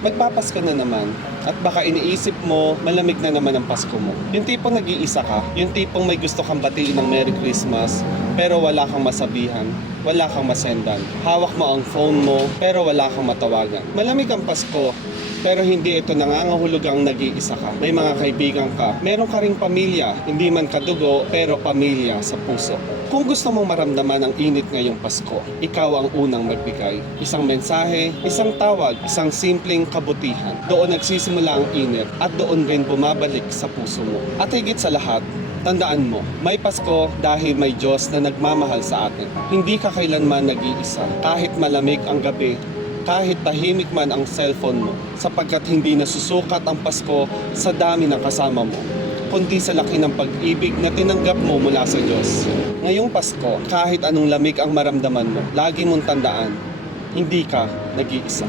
Magpapasko na naman at baka iniisip mo malamig na naman ang Pasko mo. Yung tipong nag-iisa ka, yung tipong may gusto kang batiin ng Merry Christmas pero wala kang masabihan, wala kang masendan. Hawak mo ang phone mo pero wala kang matawagan. Malamig ang Pasko pero hindi ito nangangahulugang nag-iisa ka. May mga kaibigan ka, meron ka ring pamilya, hindi man kadugo pero pamilya sa puso. Kung gusto mong maramdaman ang init ngayong Pasko, ikaw ang unang magbigay. Isang mensahe, isang tawag, isang simpleng kabutihan. Doon nagsisimula ang init at doon rin bumabalik sa puso mo. At higit sa lahat, tandaan mo, may Pasko dahil may Diyos na nagmamahal sa atin. Hindi ka kailanman nag-iisa, kahit malamig ang gabi, kahit tahimik man ang cellphone mo, sapagkat hindi nasusukat ang Pasko sa dami ng kasama mo, kundi sa laki ng pag-ibig na tinanggap mo mula sa Diyos. Ngayong Pasko, kahit anong lamig ang maramdaman mo, lagi mong tandaan, hindi ka nag-iisa.